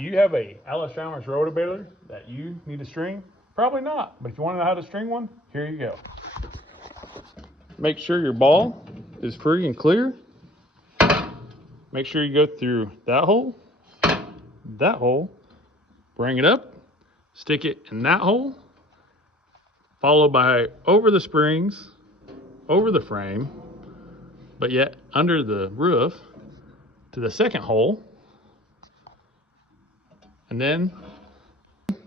Do you have a Allis Chalmers Roto-Baler that you need to string? Probably not, but if you want to know how to string one, here you go. Make sure your ball is free and clear. Make sure you go through that hole, bring it up, stick it in that hole, followed by over the springs, over the frame, but yet under the roof to the second hole. And then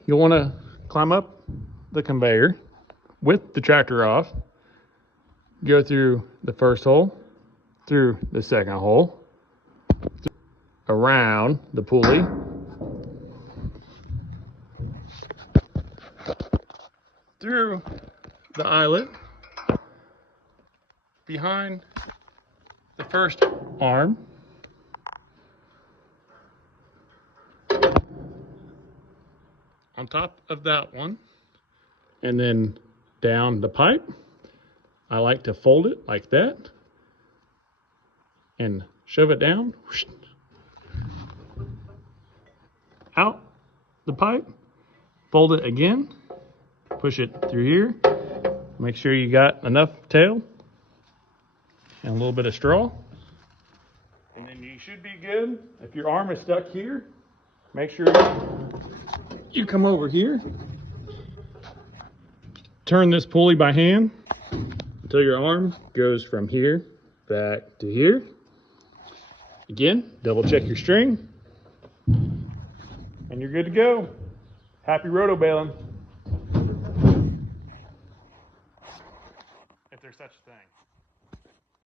you'll want to climb up the conveyor with the tractor off, go through the first hole, through the second hole, around the pulley, through the eyelet, behind the first arm, on top of that one, and then down the pipe. I like to fold it like that and shove it down, out the pipe, fold it again, push it through here, make sure you got enough tail and a little bit of straw, and then you should be good. If your arm is stuck here, make sure you come over here, turn this pulley by hand until your arm goes from here back to here. Again, double check your string, and you're good to go. Happy roto-baling.